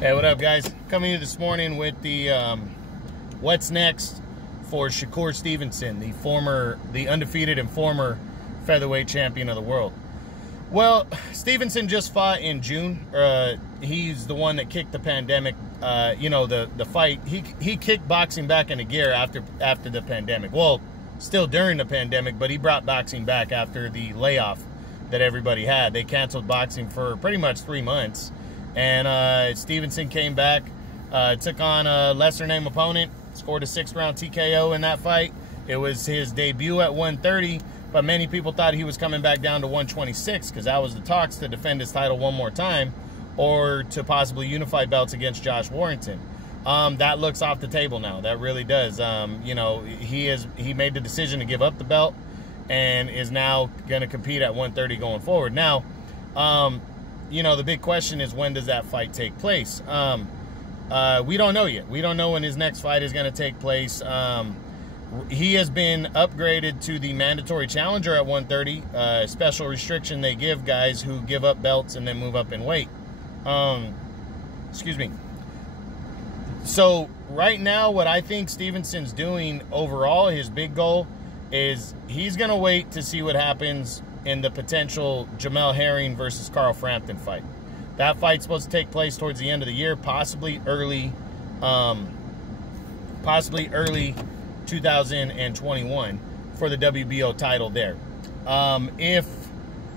Hey, what up, guys? Coming to you this morning with the what's next for Shakur Stevenson, the undefeated and former featherweight champion of the world. Well, Stevenson just fought in June. He's the one that kicked the pandemic. The fight. He kicked boxing back into gear after the pandemic. Well, still during the pandemic, but he brought boxing back after the layoff that everybody had. They canceled boxing for pretty much 3 months. And Stevenson came back, took on a lesser-name opponent, scored a 6th-round TKO in that fight. It was his debut at 130, but many people thought he was coming back down to 126 because that was the talks to defend his title one more time or to possibly unify belts against Josh Warrington. That looks off the table now. That really does. He made the decision to give up the belt and is now going to compete at 130 going forward. Now, the big question is, when does that fight take place? We don't know yet. We don't know when his next fight is going to take place. He has been upgraded to the mandatory challenger at 130, special restriction they give guys who give up belts and then move up in weight. Excuse me. So right now, what I think Stevenson's doing overall, his big goal is he's going to wait to see what happens in the potential Jamel Herring versus Carl Frampton fight. That fight's supposed to take place towards the end of the year, possibly early 2021 for the WBO title there. I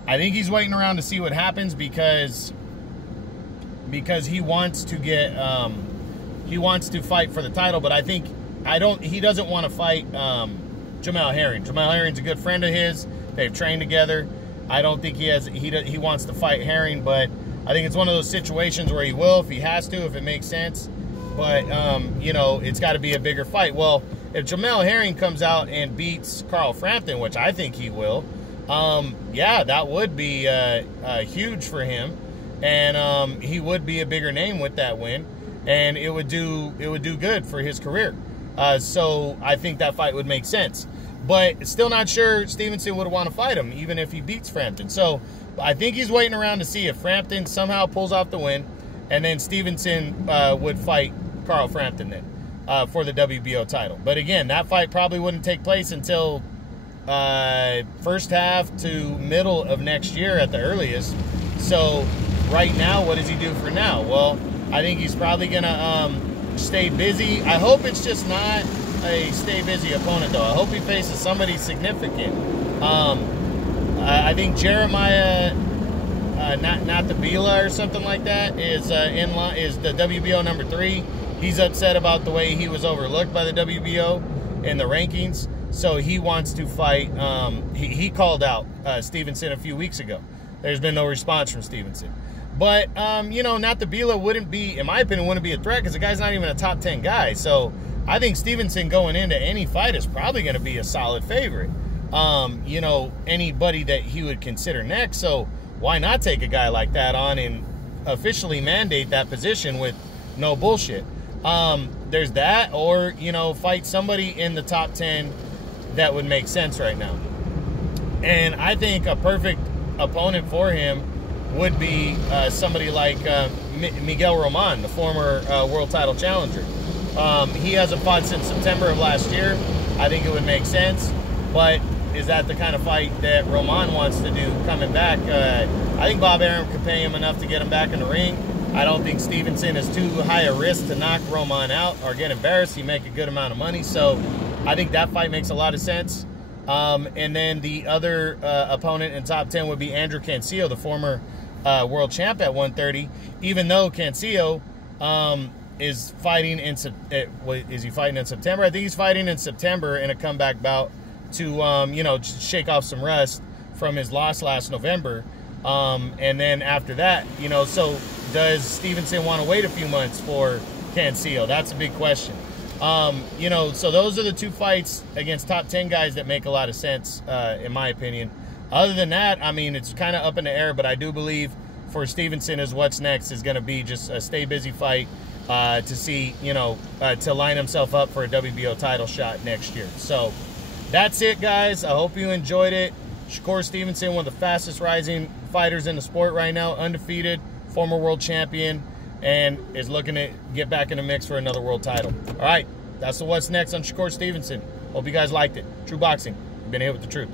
think he's waiting around to see what happens because he wants to fight for the title, but he doesn't want to fight Jamel Herring. Jamel Herring's a good friend of his. They've trained together. I don't think he wants to fight Herring, but I think it's one of those situations where he will if he has to, if it makes sense. But, it's got to be a bigger fight. Well, if Jamel Herring comes out and beats Carl Frampton, which I think he will, that would be huge for him. And he would be a bigger name with that win. And it would do good for his career. So I think that fight would make sense. But still not sure Stevenson would want to fight him, even if he beats Frampton. So I think he's waiting around to see if Frampton somehow pulls off the win, and then Stevenson would fight Carl Frampton then for the WBO title. But again, that fight probably wouldn't take place until first half to middle of next year at the earliest. So right now, what does he do for now? Well, I think he's probably going to stay busy. I hope it's just not a stay busy opponent, though. I hope he faces somebody significant. I think Jeremiah Natabila or something like that is the WBO number 3. He's upset about the way he was overlooked by the WBO in the rankings, so he wants to fight. He called out Stevenson a few weeks ago. There's been no response from Stevenson. But, Natabila wouldn't be, in my opinion, wouldn't be a threat because the guy's not even a top 10 guy. So I think Stevenson going into any fight is probably going to be a solid favorite. Anybody that he would consider next. So why not take a guy like that on and officially mandate that position with no bullshit? There's that, or, fight somebody in the top 10 that would make sense right now. And I think a perfect opponent for him would be somebody like Miguel Roman, the former world title challenger. He hasn't fought since September of last year. I think it would make sense, but is that the kind of fight that Roman wants to do coming back? I think Bob Arum could pay him enough to get him back in the ring. I don't think Stevenson is too high a risk to knock Roman out or get embarrassed. He make a good amount of money, so I think that fight makes a lot of sense. And then the other opponent in top 10 would be Andrew Cancio, the former world champ at 130. Even though Cancio is fighting is he fighting in September? I think he's fighting in September in a comeback bout to shake off some rust from his loss last November. And then after that, so does Stevenson want to wait a few months for Cancio? That's a big question. So those are the two fights against top 10 guys that make a lot of sense, in my opinion. Other than that, it's kind of up in the air, but I do believe for Stevenson is what's next is going to be just a stay busy fight to see, to line himself up for a WBO title shot next year. So that's it, guys. I hope you enjoyed it. Shakur Stevenson, one of the fastest rising fighters in the sport right now, undefeated, former world champion. and is looking to get back in the mix for another world title. All right, that's the what's next on Shakur Stevenson. Hope you guys liked it. True Boxing, you've been hit with the truth.